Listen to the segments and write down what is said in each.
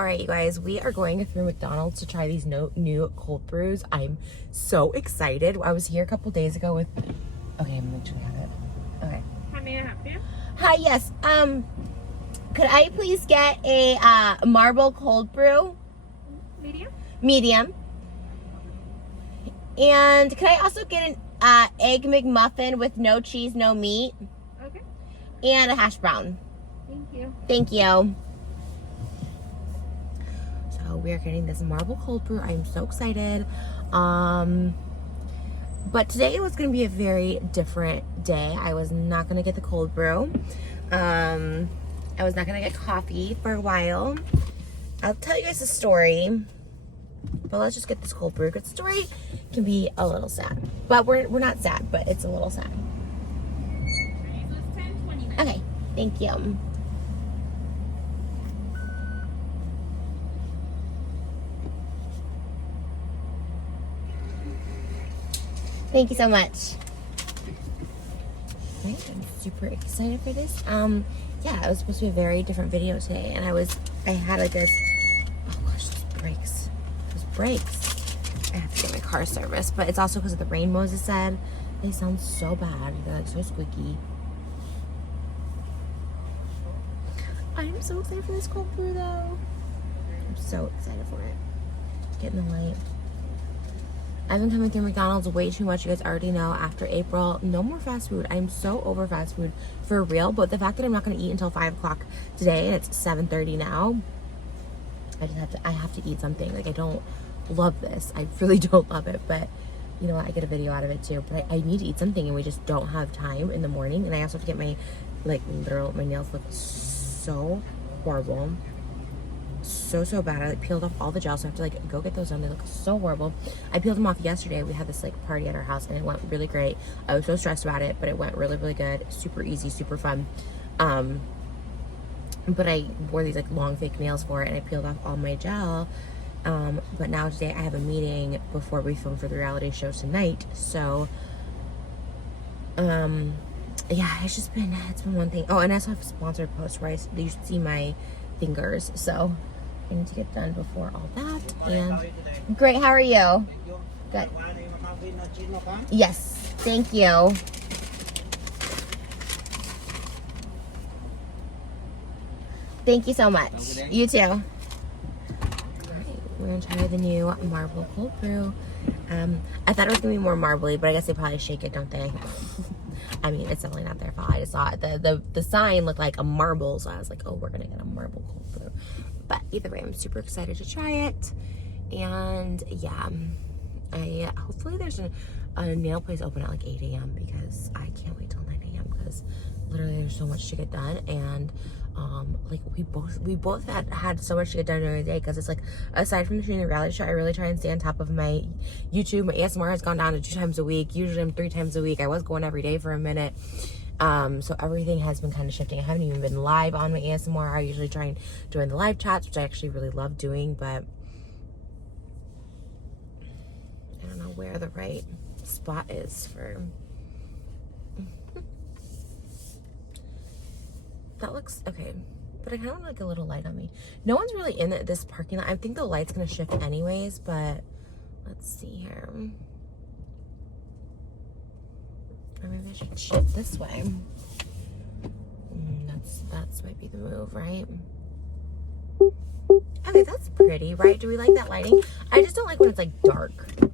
All right, you guys, we are going through McDonald's to try these new cold brews. I'm so excited. I was here a couple days ago with, okay, I'm going to have it. Okay. How may I help you? Hi, yes. Could I please get a marble cold brew? Medium? Medium. And could I also get an egg McMuffin with no cheese, no meat? Okay. And a hash brown. Thank you. Thank you. So we are getting this marble cold brew. I'm so excited. But today was going to be a very different day. I was not going to get the cold brew. I was not going to get coffee for a while. I'll tell you guys a story. But let's just get this cold brew. Good story can be a little sad. But we're not sad, but it's a little sad. Okay, thank you. Thank you so much. Right, I'm super excited for this. Yeah, it was supposed to be a very different video today, and I had like this, oh gosh, those brakes. I have to get my car serviced, but it's also because of the rain, Moses said. They sound so bad. They're like so squeaky. I'm so excited for this cold brew though. I'm so excited for it. Get in the light. I've been coming through McDonald's way too much. You guys already know, after April, no more fast food. I'm so over fast food for real. But the fact that I'm not going to eat until 5 o'clock today, and it's 7:30 now, I have to eat something. Like, I don't love this. I really don't love it. But you know what? I get a video out of it too. But I need to eat something, and we just don't have time in the morning. And I also have to get my, my nails look so horrible. So bad. I peeled off all the gel, so I have to go get those done. They look so horrible. I peeled them off yesterday. We had this party at our house, and it went really great. I was so stressed about it, but it went really good. Super easy, super fun. But I wore these long fake nails for it, and I peeled off all my gel. But now today I have a meeting before we film for the reality show tonight. So yeah, it's been one thing. Oh, and I also have a sponsored post where you should see my fingers, so I need to get done before all that. And great, how are you? Good. Yes, thank you. Thank you so much. You too. All right, we're gonna try the new marble cold brew. I thought it was gonna be more marbly, but I guess they probably shake it, don't they? I mean, it's definitely not their fault. I just saw it. The sign looked like a marble, so I was like, oh, we're gonna get a marble cold brew. But either way, I'm super excited to try it. And yeah, hopefully there's a nail place open at 8 a.m. because I can't wait till 9 a.m. because literally there's so much to get done. And we both had so much to get done during the day, because it's aside from doing the reality show, I really try and stay on top of my YouTube. My ASMR has gone down to 2 times a week. Usually I'm 3 times a week. I was going every day for a minute. So everything has been kind of shifting. I haven't even been live on my ASMR. I usually try and join the live chats, which I actually really love doing, but I don't know where the right spot is for. That looks okay, but I kind of want a little light on me. No one's really in this parking lot. I think the light's gonna shift anyways, but let's see here. Or maybe I should shift this way. That's might be the move, right? Okay, that's pretty, right? Do we like that lighting? I just don't like when it's dark. I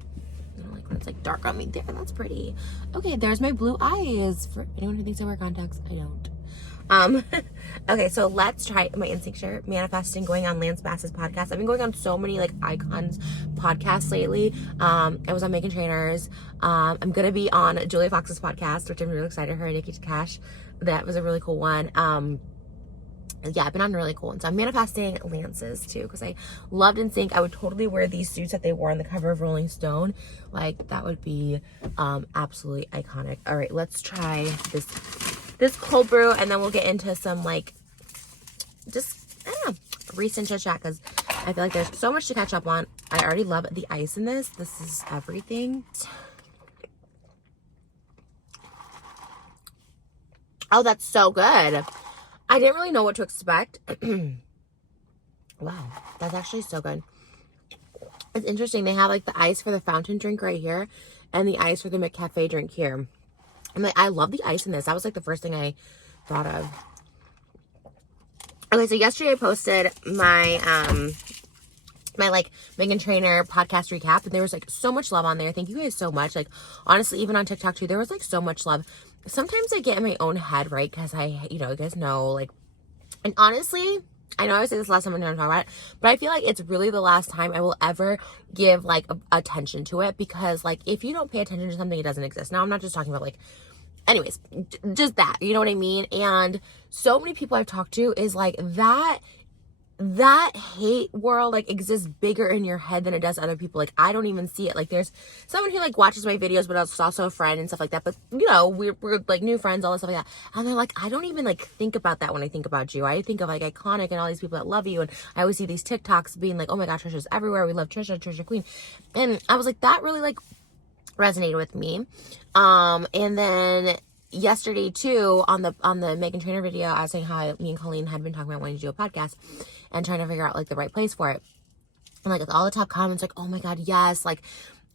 don't like when it's dark on me. There, that's pretty. Okay, there's my blue eyes. For anyone who thinks I wear contacts, I don't. Okay, so let's try my instinct shirt, manifesting, going on Lance Bass's podcast. I've been going on so many icons podcasts lately. I was on Making Trainers. I'm gonna be on Julia Fox's podcast, which I'm really excited. Her and Nikki Cash. That was a really cool one. Yeah, I've been on a really cool one. So I'm manifesting Lance's too, because I loved NSYNC. I would totally wear these suits that they wore on the cover of Rolling Stone. That would be absolutely iconic. All right, let's try this cold brew, and then we'll get into some just I don't know, recent chit chat, because I feel like there's so much to catch up on. I already love the ice in this. This is everything. Oh, that's so good. I didn't really know what to expect. Wow, that's actually so good. It's interesting. They have like the ice for the fountain drink right here and the ice for the McCafe drink here. I'm like, I love the ice in this. That was like the first thing I thought of. Okay, so yesterday I posted my my like Megan Trainer podcast recap, and there was like so much love on there. Thank you guys so much. Like honestly, even on TikTok too, there was like so much love. Sometimes I get in my own head, right? Because you guys know, like, and honestly, I know I say this last time I'm going to talk about it, but I feel like it's really the last time I will ever give like attention to it, because like if you don't pay attention to something, it doesn't exist. Now I'm not just talking about like, anyways, just that, you know what I mean? And so many people I've talked to is like that hate world like exists bigger in your head than it does other people. Like I don't even see it. Like there's someone who like watches my videos, but it's also a friend and stuff like that. But we're like new friends, all this stuff like that. And they're like, I don't even like think about that when I think about you. I think of like Iconic and all these people that love you. And I always see these TikToks being like, oh my gosh, Trisha's everywhere. We love Trisha Queen. And I was like, that really like resonated with me. And then yesterday too, on the Megan Trainer video, I was saying how me and Colleen had been talking about wanting to do a podcast and trying to figure out like the right place for it. And like all the top comments, like, oh my God, yes. Like,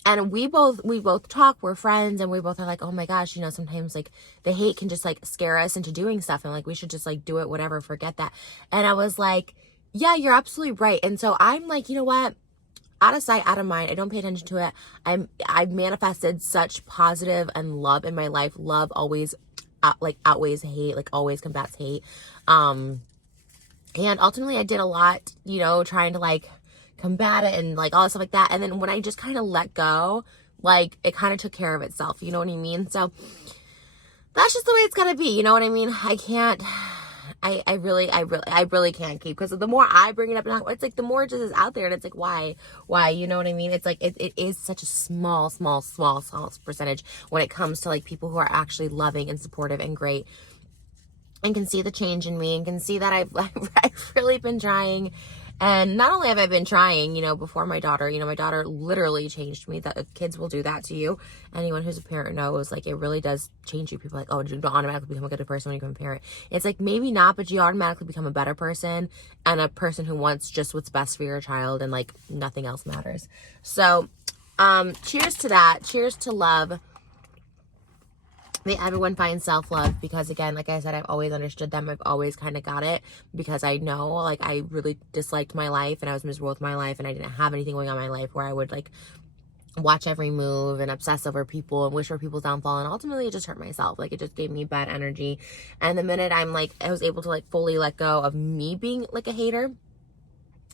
and we both talk, we're friends, and we both are like, oh my gosh, sometimes like the hate can just like scare us into doing stuff, and like we should just like do it, whatever, forget that. And I was like, yeah, you're absolutely right. And so I'm like, you know what? Out of sight, out of mind. I don't pay attention to it. I've manifested such positive and love in my life. Love always outweighs hate, like always combats hate. And ultimately I did a lot, trying to like combat it and like all stuff like that. And then when I just kind of let go, like it kind of took care of itself. You know what I mean? So that's just the way it's gotta be. You know what I mean? I can't, I really can't keep, because the more I bring it up, and it's like the more it just is out there, and it's like, why, you know what I mean? It's like, it is such a small percentage when it comes to like people who are actually loving and supportive and great, and can see the change in me, and can see that I've really been trying. And not only have I been trying, before my daughter, my daughter literally changed me. That kids will do that to you. Anyone who's a parent knows, like, it really does change you. People are like, oh, you don't automatically become a good person when you become a parent. It's like, maybe not, but you automatically become a better person, and a person who wants just what's best for your child, and like nothing else matters. So, cheers to that. Cheers to love. May everyone find self-love, because again, like I said, I've always understood them. I've always kind of got it, because I know, like, I really disliked my life, and I was miserable with my life, and I didn't have anything going on in my life where I would like watch every move and obsess over people and wish for people's downfall, and ultimately it just hurt myself. Like, it just gave me bad energy. And the minute I was able to like fully let go of me being like a hater,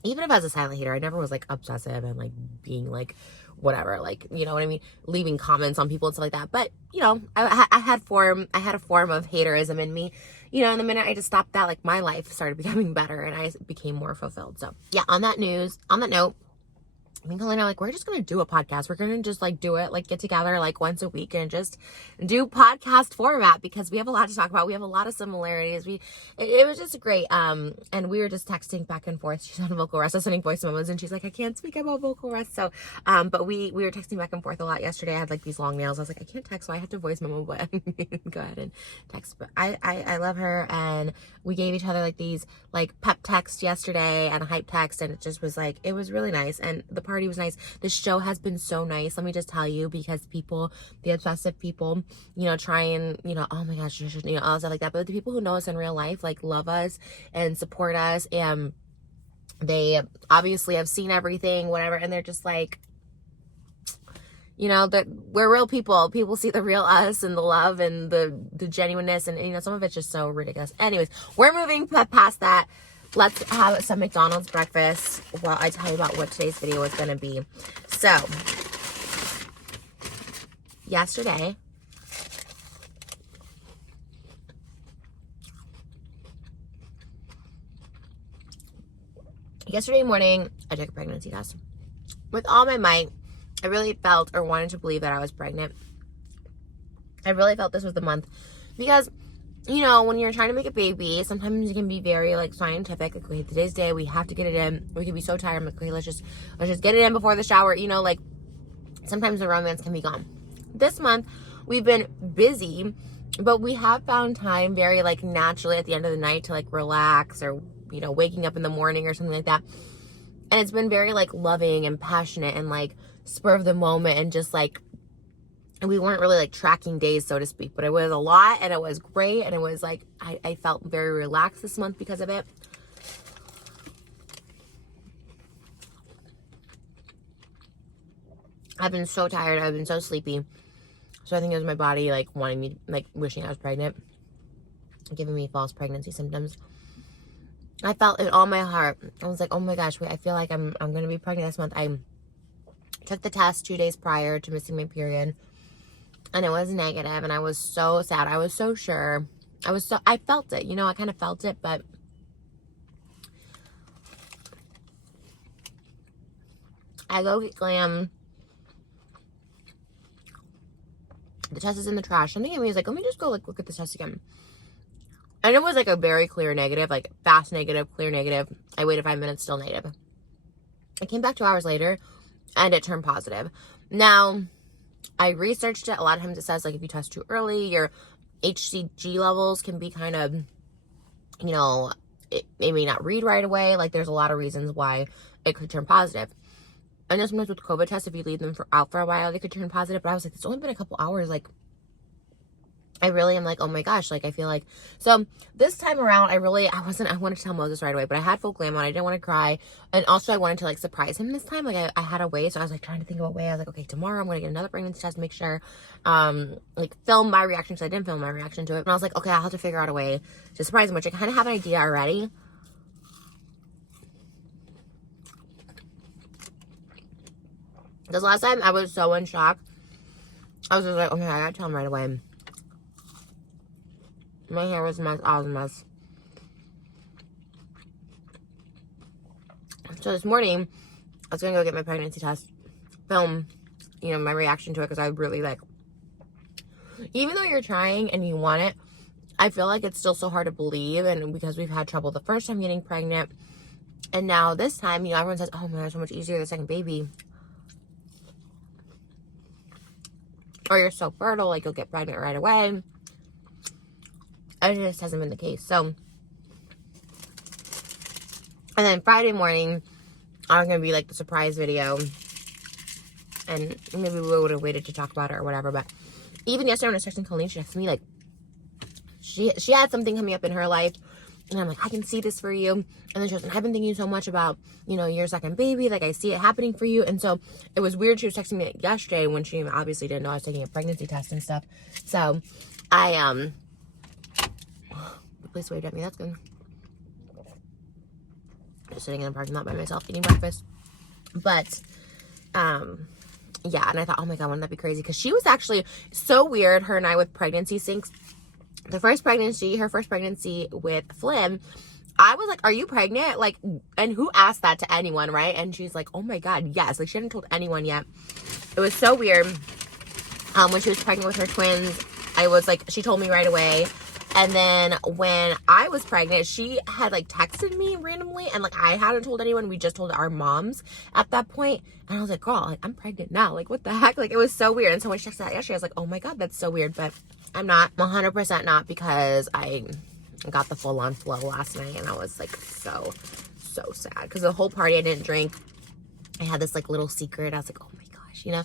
even if I was a silent hater, I never was like obsessive and like being like whatever, like, you know what I mean, leaving comments on people and stuff like that. But I had a form of haterism in me, and the minute I just stopped that, like, my life started becoming better, and I became more fulfilled. So yeah, on that note, me and Colleen are like, we're just gonna do a podcast. We're gonna just like do it, like get together like once a week and just do podcast format, because we have a lot to talk about. We have a lot of similarities. It was just great. And we were just texting back and forth. She's on vocal rest. I was sending voice memos, and she's like, I can't speak about vocal rest. So, but we were texting back and forth a lot yesterday. I had like these long nails. I was like, I can't text, so I have to voice memo, but go ahead and text. But I love her, and we gave each other like these like pep text yesterday and a hype text, and it just was like, it was really nice. And the party was nice. The show has been so nice, let me just tell you, because people, the obsessive people, try and, oh my gosh, all stuff like that. But the people who know us in real life, like, love us and support us, and they obviously have seen everything, whatever, and they're just like, that we're real people. People see the real us and the love and the genuineness, and some of it's just so ridiculous. Anyways, we're moving past that. Let's have some McDonald's breakfast while I tell you about what today's video is going to be. So, yesterday, morning, I took a pregnancy test. With all my might, I really felt or wanted to believe that I was pregnant. I really felt this was the month, because when you're trying to make a baby, sometimes it can be very like scientific. Like, okay, today's day, we have to get it in. We can be so tired. I'm like, okay, let's just get it in before the shower. Like, sometimes the romance can be gone. This month, we've been busy, but we have found time very like naturally at the end of the night to like relax or you know, waking up in the morning or something like that. And it's been very like loving and passionate and like spur of the moment, and just like, and we weren't really like tracking days, so to speak, but it was a lot, and it was great, and it was like I felt very relaxed this month because of it. I've been so tired. I've been so sleepy. So I think it was my body like wanting me, like wishing I was pregnant, giving me false pregnancy symptoms. I felt in all my heart. I was like, oh my gosh, wait, I feel like I'm going to be pregnant this month. I took the test 2 days prior to missing my period, and it was negative, and I was so sad. I was so sure. I felt it, you know, I kind of felt it, but I go get Glam. The test is in the trash. Something in me was like, let me just go like look at the test again. And it was like a very clear negative, like fast negative, clear negative. I waited 5 minutes, still negative. I came back 2 hours later, and it turned positive. Now, I researched it. A lot of times it says like if you test too early, your HCG levels can be kind of, you know, it may not read right away. Like there's a lot of reasons why it could turn positive. I know sometimes with COVID tests, if you leave them out for a while, they could turn positive. But I was like, it's only been a couple hours. Like, I really am like, oh my gosh. Like, I feel like, so this time around, I wanted to tell Moses right away, but I had full glam on. I didn't want to cry. And also I wanted to like surprise him this time. Like I had a way. So I was like trying to think of a way. I was like, okay, tomorrow I'm going to get another pregnancy test, make sure, like film my reaction. Cause I didn't film my reaction to it. And I was like, okay, I'll have to figure out a way to surprise him, which I kind of have an idea already. Because last time I was so in shock. I was just like, okay, I gotta tell him right away. My hair was a mess. I was a mess. So this morning, I was gonna go get my pregnancy test, film, you know, my reaction to it, because I really like, even though you're trying and you want it, I feel like it's still so hard to believe, and because we've had trouble the first time getting pregnant, and now this time, you know, everyone says, oh man, it's so much easier the second baby. Or you're so fertile, like you'll get pregnant right away. It just hasn't been the case. So, and then Friday morning, I'm going to be like the surprise video. And maybe we would have waited to talk about it or whatever. But even yesterday when I was texting Colleen, she texted me like, she had something coming up in her life. And I'm like, I can see this for you. And then she was like, I've been thinking so much about, you know, your second baby. Like, I see it happening for you. And so it was weird. She was texting me yesterday when she obviously didn't know I was taking a pregnancy test and stuff. So I, the police waved at me. That's good. Just sitting in the parking lot by myself eating breakfast. But, yeah. And I thought, oh my God, wouldn't that be crazy? Because she was actually so weird, her and I, with pregnancy syncs. Her first pregnancy with Flynn, I was like, are you pregnant? Like, and who asked that to anyone, right? And she's like, oh my God, yes. Like, she hadn't told anyone yet. It was so weird. When she was pregnant with her twins, I was like, she told me right away. And then when I was pregnant, she had like texted me randomly, and like I hadn't told anyone. We just told our moms at that point. And I was like, girl, like I'm pregnant now. Like what the heck? Like it was so weird. And so when she texted that yesterday, I was like, oh my God, that's so weird. But I'm not 100% not, because I got the full on flow last night, and I was like so sad because the whole party I didn't drink. I had this like little secret. I was like, oh my gosh, you know.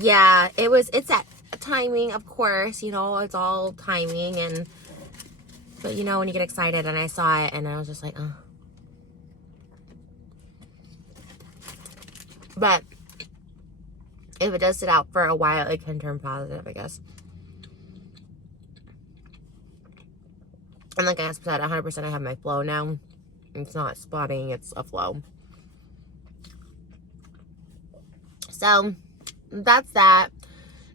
Yeah, it's that timing, of course, you know, it's all timing, and but you know when you get excited, and I saw it and I was just like, oh. But if it does sit out for a while, it can turn positive, I guess. And like I said, 100% I have my flow now. It's not spotting, it's a flow. So that's that.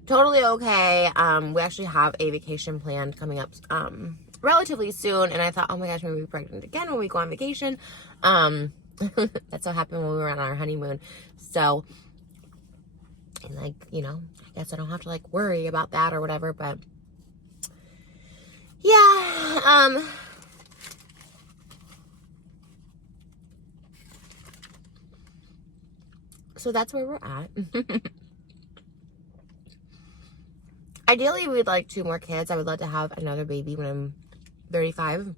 Totally okay. We actually have a vacation planned coming up relatively soon, and I thought, oh my gosh, maybe we'll be pregnant again when we go on vacation. That's what happened when we were on our honeymoon. So, and like, you know, I guess I don't have to like worry about that or whatever, but yeah, so that's where we're at. Ideally, we'd like 2 more kids. I would love to have another baby when I'm 35.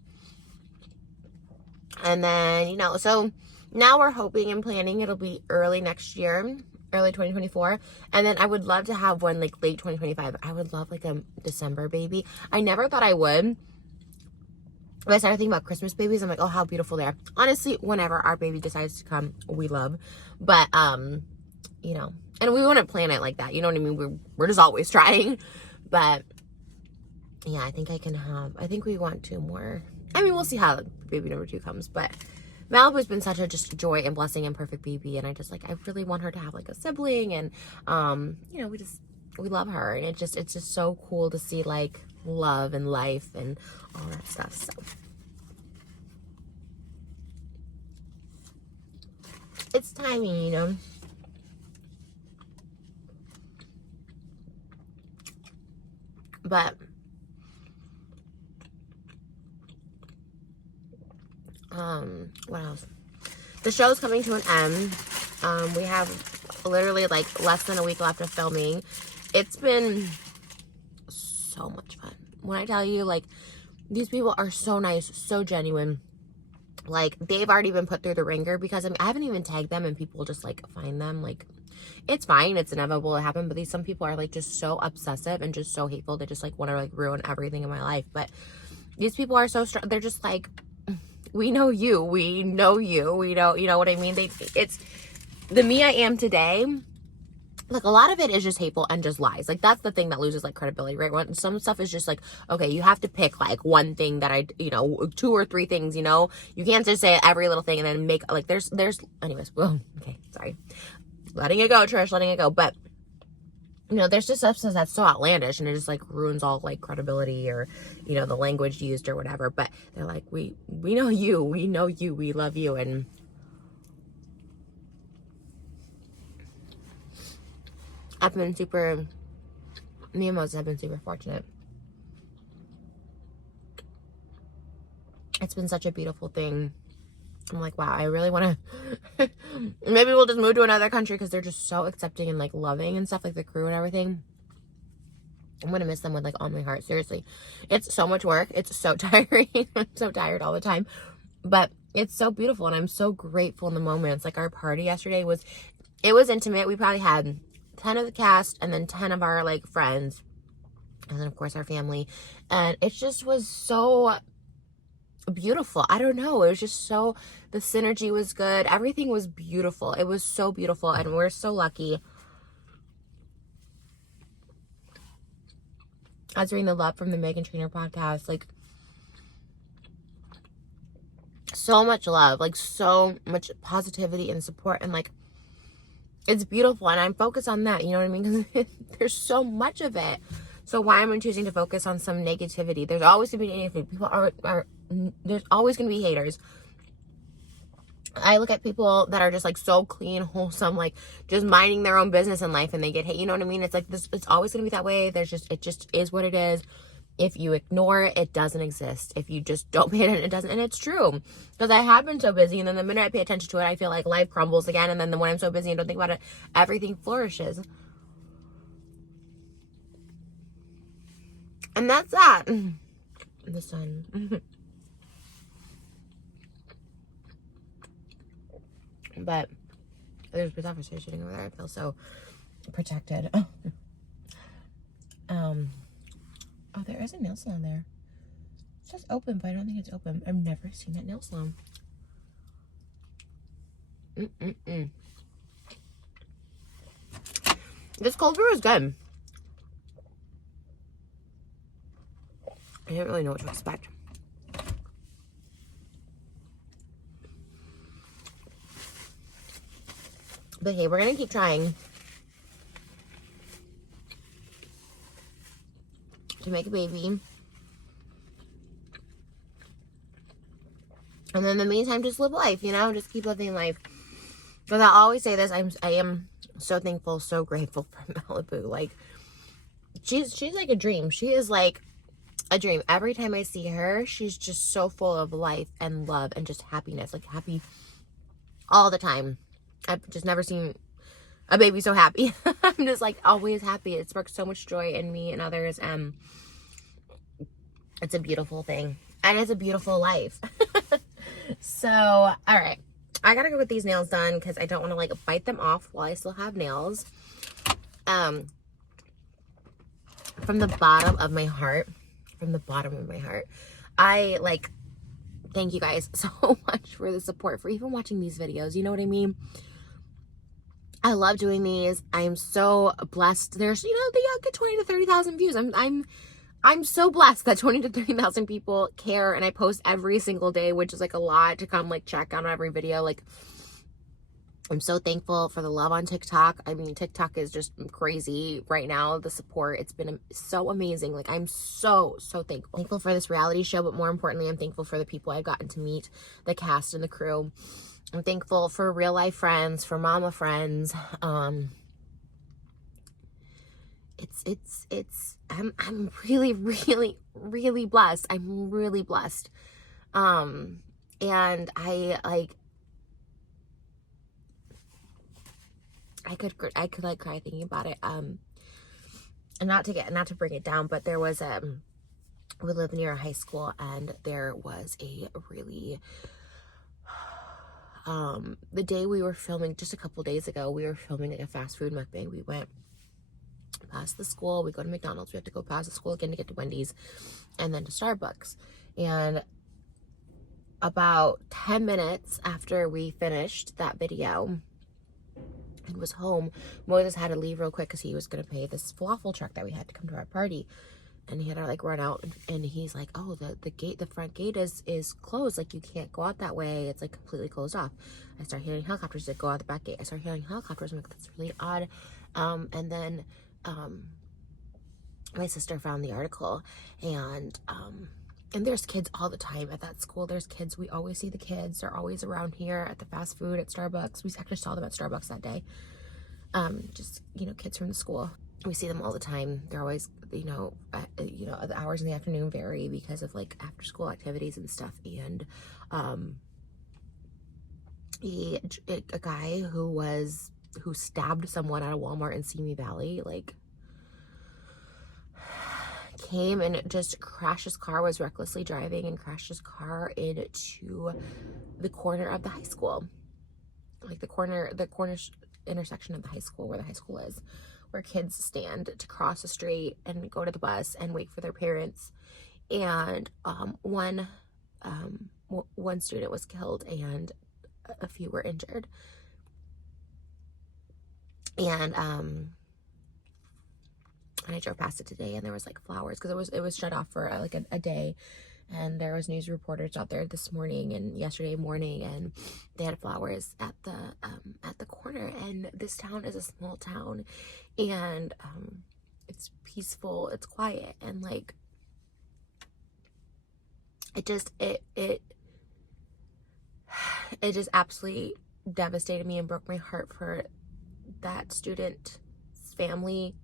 And then, you know, so now we're hoping and planning it'll be early next year, early 2024. And then I would love to have one like late 2025. I would love like a December baby. I never thought I would. But I started thinking about Christmas babies. I'm like, oh, how beautiful they are. Honestly, whenever our baby decides to come, we love. But, you know, and we wouldn't plan it like that. You know what I mean? We're just always trying. But, yeah, I think I think we want 2 more. I mean, we'll see how baby number 2 comes. But Malibu's been such a just joy and blessing and perfect baby. And I really want her to have like a sibling. And, you know, we love her. And it's just so cool to see like love and life and all that stuff. So it's timing, you know. But what else? The show's coming to an end. We have literally like less than a week left of filming. It's been so much fun. When I tell you, like, these people are so nice, so genuine. Like, they've already been put through the ringer because, I mean, I haven't even tagged them and people just, like, find them. Like, it's fine. It's inevitable to happen. But some people are, like, just so obsessive and just so hateful. They just, like, want to, like, ruin everything in my life. But these people are so strong. They're just, like, we know you. We know you. We know, you know what I mean? It's the me I am today. Like, a lot of it is just hateful and just lies. Like, that's the thing that loses, like, credibility, right? When some stuff is just, like, okay, you have to pick, like, one thing that you know, 2 or 3 things, you know? You can't just say every little thing and then make, like, there's, anyways, well, okay, sorry. Letting it go, Trish, letting it go. But, you know, there's just stuff that's so outlandish and it just, like, ruins all, like, credibility or, you know, the language used or whatever. But they're like, we know you, we love you, and me and Moses have been super fortunate. It's been such a beautiful thing. I'm like, wow, I really want to, maybe we'll just move to another country because they're just so accepting and like loving and stuff, like the crew and everything. I'm going to miss them with like all my heart. Seriously. It's so much work. It's so tiring. I'm so tired all the time, but it's so beautiful. And I'm so grateful in the moments. Like, our party yesterday was intimate. We probably had 10 of the cast and then 10 of our like friends and then of course our family, and it just was so beautiful. I don't know, it was just so, the synergy was good, everything was beautiful. It was so beautiful, and we're so lucky. I was reading the Love from the Meghan Trainor podcast, like, so much love, like so much positivity and support, and like, it's beautiful, and I'm focused on that, you know what I mean? Because there's so much of it. So why am I choosing to focus on some negativity? There's always going to be negativity. People are there's always going to be haters. I look at people that are just like so clean, wholesome, like just minding their own business in life, and they get hate. You know what I mean? It's like this. It's always going to be that way. It just is what it is. If you ignore it, it doesn't exist. If you just don't pay attention, it doesn't. And it's true. Because I have been so busy, and then the minute I pay attention to it, I feel like life crumbles again. And then when I'm so busy and don't think about it, everything flourishes. And that's that. The sun. But there's a police officer sitting over there. I feel so protected. Oh, there is a nail salon there. It says open, but I don't think it's open. I've never seen that nail salon. This cold brew is good. I didn't really know what to expect. But hey, we're gonna keep trying to make a baby. And then in the meantime, just live life, you know? Just keep living life. Because I always say this, I am so thankful, so grateful for Malibu. Like, she's like a dream. She is like a dream. Every time I see her, she's just so full of life and love and just happiness. Like, happy all the time. I've just never seen a baby so happy. I'm just like always happy. It sparks so much joy in me and others. It's a beautiful thing. And it's a beautiful life. So, all right. I gotta go get these nails done because I don't want to like bite them off while I still have nails. From the bottom of my heart, I like thank you guys so much for the support, for even watching these videos. You know what I mean? I love doing these. I am so blessed. There's, you know, they get 20 to 30,000 views. I'm so blessed that 20 to 30,000 people care, and I post every single day, which is like a lot to come like check on every video. Like, I'm so thankful for the love on TikTok. I mean, TikTok is just crazy right now. The support, it's been so amazing. Like, I'm so thankful for this reality show, but more importantly, I'm thankful for the people I've gotten to meet, the cast and the crew. I'm thankful for real life friends, for mama friends. I'm really blessed. I'm really blessed. And I could like cry thinking about it. And not to bring it down, but there was we live near a high school, and there was a really the day we were filming, just a couple days ago, we were filming like a fast food mukbang. We went past the school, we go to McDonald's, we have to go past the school again to get to Wendy's, and then to Starbucks. And about 10 minutes after we finished that video and was home, Moses had to leave real quick because he was going to pay this falafel truck that we had to come to our party. And he had to like run out, and he's like, oh, the front gate is closed. Like, you can't go out that way. It's like completely closed off. I start hearing helicopters that go out the back gate. I start hearing helicopters. I'm like, that's really odd. And then my sister found the article, and there's kids all the time at that school. There's kids. We always see the kids. They're always around here at the fast food, at Starbucks. We actually saw them at Starbucks that day. Just, you know, kids from the school. We see them all the time. They're always, the hours in the afternoon vary because of like after school activities and stuff. And a guy who stabbed someone at a Walmart in Simi Valley, like, came and just crashed his car, was recklessly driving and crashed his car into the corner of the high school. Like the corner intersection of the high school, where the high school is, where kids stand to cross the street and go to the bus and wait for their parents. And one student was killed and a few were injured. And I drove past it today, and there was like flowers because it was shut off for like a day, and there was news reporters out there this morning and yesterday morning, and they had flowers at the corner. And this town is a small town, and it's peaceful, it's quiet, and like it just absolutely devastated me and broke my heart for that student's family,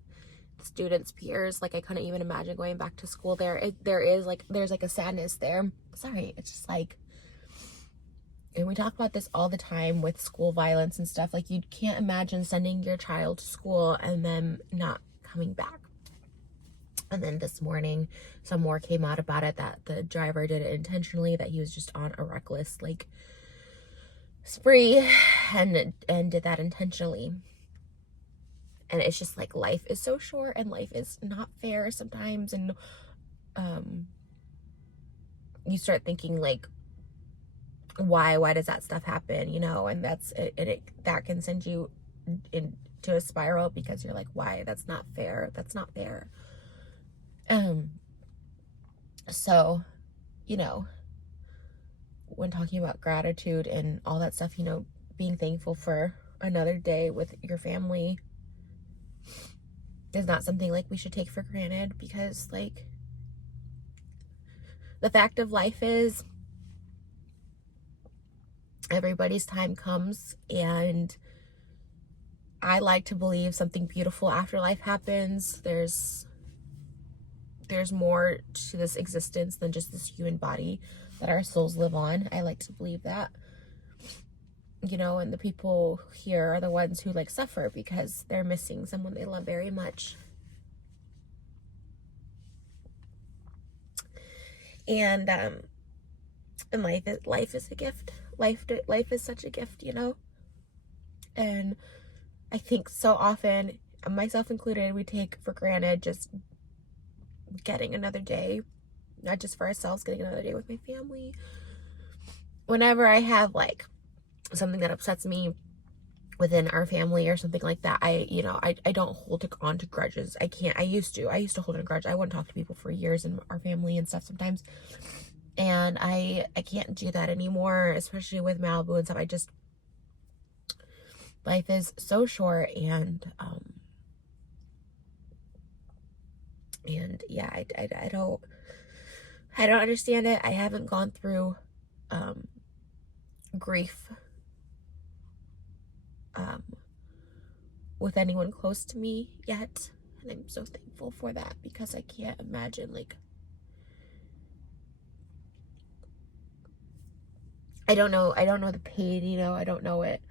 students' peers. Like, I couldn't even imagine going back to school there. There's like a sadness there. Sorry, it's just like, and we talk about this all the time with school violence and stuff. Like, you can't imagine sending your child to school and then not coming back. And then this morning, some more came out about it, that the driver did it intentionally, that he was just on a reckless like spree and did that intentionally. And it's just like, life is so short and life is not fair sometimes. And you start thinking like, why does that stuff happen, you know? And that's it, that can send you into a spiral, because you're like, why? That's not fair. So, you know, when talking about gratitude and all that stuff, you know, being thankful for another day with your family is not something like we should take for granted, because like, the fact of life is everybody's time comes, and I like to believe something beautiful after life happens. There's more to this existence than just this human body that our souls live on. I like to believe that, you know, and the people here are the ones who like suffer because they're missing someone they love very much. And And life is a gift. Life is such a gift, you know? And I think so often, myself included, we take for granted just getting another day, not just for ourselves, getting another day with my family. Whenever I have like something that upsets me within our family or something like that, I don't hold on to grudges. I used to hold on a grudge. I wouldn't talk to people for years in our family and stuff sometimes, and I can't do that anymore, especially with Malibu and stuff. Life is so short, and yeah, I don't understand it. I haven't gone through grief with anyone close to me yet, and I'm so thankful for that, because I can't imagine, like, I don't know the pain, you know. I don't know it.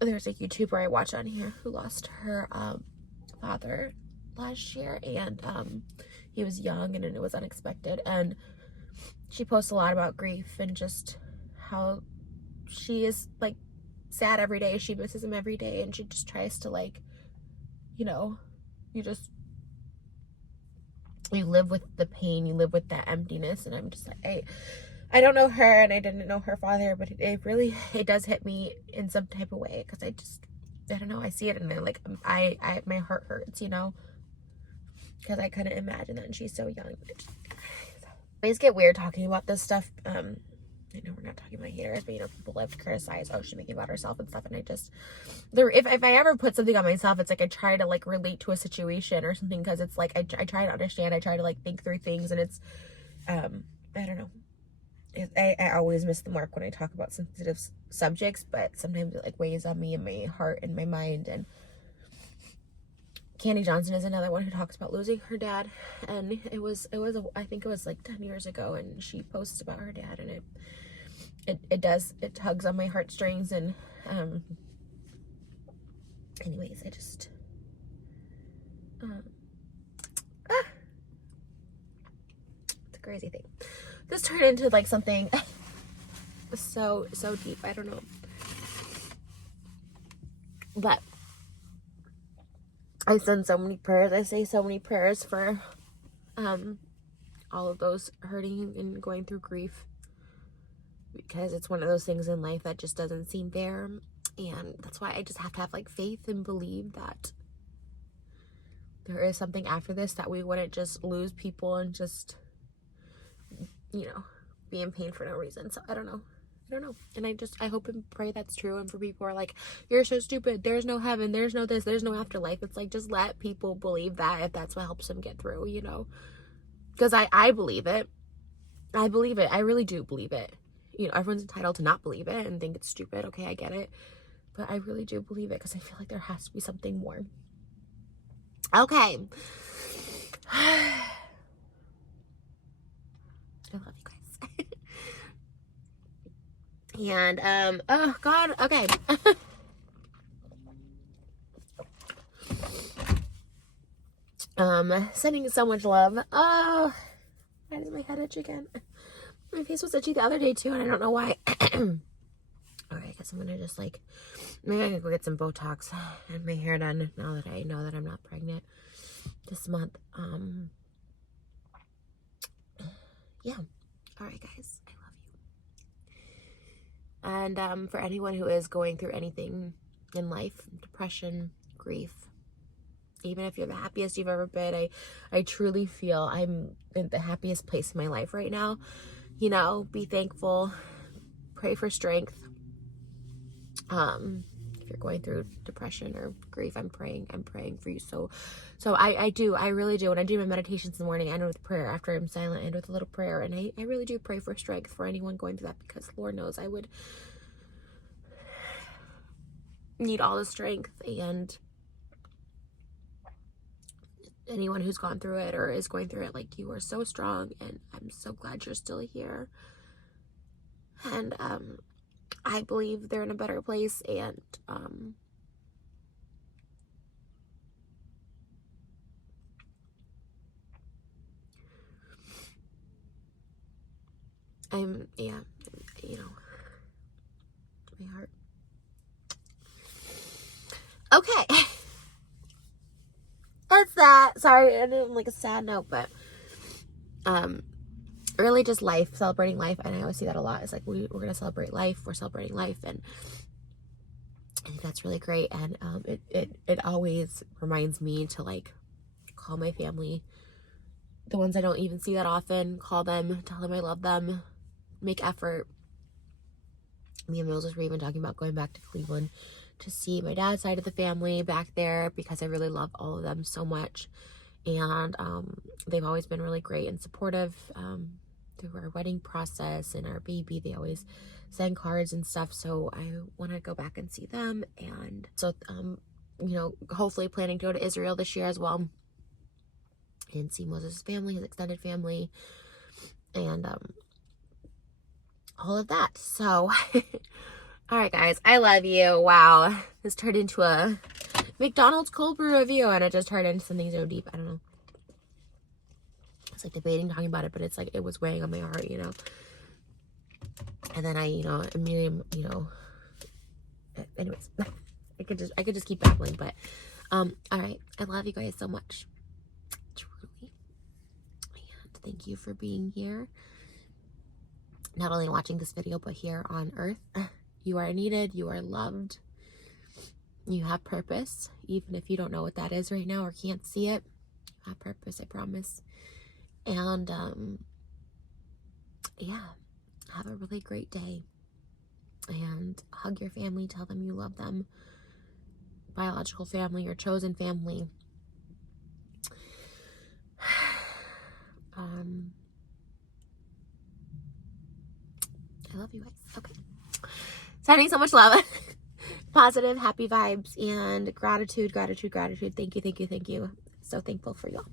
There's a YouTuber I watch on here who lost her father last year, and he was young, and it was unexpected, and she posts a lot about grief and just how she is like sad every day. She misses him every day, and she just tries to, like, you know, you live with the pain, you live with that emptiness. And I'm just like, I don't know her, and I didn't know her father, but it really does hit me in some type of way, because I don't know, I see it, and I like my heart hurts, you know, because I couldn't imagine that, and she's so young. I always get weird talking about this stuff. I know we're not talking about haters, but, you know, people love to criticize, oh, she's making about herself and stuff, and if I ever put something on myself, it's like I try to, like, relate to a situation or something, because it's like I try to understand, I try to, like, think through things, and it's I don't know, I always miss the mark when I talk about sensitive subjects, but sometimes it, like, weighs on me and my heart and my mind. And Candy Johnson is another one who talks about losing her dad, and I think it was like 10 years ago, and she posts about her dad, and it tugs on my heartstrings. And anyways, I just it's a crazy thing. This turned into, like, something so deep. I don't know, but I send so many prayers. I say so many prayers for all of those hurting and going through grief, because it's one of those things in life that just doesn't seem fair. And that's why I just have to have, like, faith and believe that there is something after this, that we wouldn't just lose people and just, you know, be in pain for no reason. So I don't know. And I hope and pray that's true. And for people who are like, you're so stupid, there's no heaven, there's no this, there's no afterlife, it's like, just let people believe that, if that's what helps them get through, you know. Because I believe it. I really do believe it. You know, everyone's entitled to not believe it and think it's stupid. Okay, I get it. But I really do believe it, because I feel like there has to be something more. Okay. I love you guys. And oh god, okay. Sending so much love. Oh, why does my head itch again? My face was itchy the other day too, and I don't know why. Alright, I guess I'm gonna just, like, maybe I can go get some Botox and my hair done now that I know that I'm not pregnant this month. Yeah. Alright, guys, I love you. And for anyone who is going through anything in life, depression, grief, even if you're the happiest you've ever been, I truly feel I'm in the happiest place in my life right now. You know, be thankful, pray for strength. If you're going through depression or grief, I'm praying for you. So I really do. When I do my meditations in the morning, I end with prayer. After I'm silent, I end with a little prayer. And I really do pray for strength for anyone going through that, because Lord knows I would need all the strength. And anyone who's gone through it or is going through it, like, you are so strong, and I'm so glad you're still here. And I believe they're in a better place, and yeah, you know, my heart. Okay. That's that. Sorry, I didn't like a sad note, but really just life, celebrating life. And I always see that a lot. It's like we're gonna celebrate life. We're celebrating life, and I think that's really great. And it always reminds me to like call my family, the ones I don't even see that often, call them, tell them I love them, make effort. Me and Moses were even talking about going back to Cleveland to see my dad's side of the family back there because I really love all of them so much. And they've always been really great and supportive through our wedding process and our baby. They always send cards and stuff. So I want to go back and see them. And so, you know, hopefully planning to go to Israel this year as well and see Moses' family, his extended family, and all of that. So, all right, guys, I love you. Wow, this turned into a McDonald's cold brew review, and it just turned into something so deep. I don't know. It's like debating talking about it, but it's like it was weighing on my heart, you know. And then I, you know, immediately, you know. Anyways, I could just keep babbling, but all right, I love you guys so much, truly, and thank you for being here. Not only watching this video, but here on Earth. You are needed. You are loved. You have purpose, even if you don't know what that is right now or can't see it. You have purpose, I promise. And yeah, have a really great day. And hug your family. Tell them you love them. Biological family, your chosen family. I love you guys. Okay. Sending so much love. Positive, happy vibes, and gratitude. Thank you. So thankful for y'all.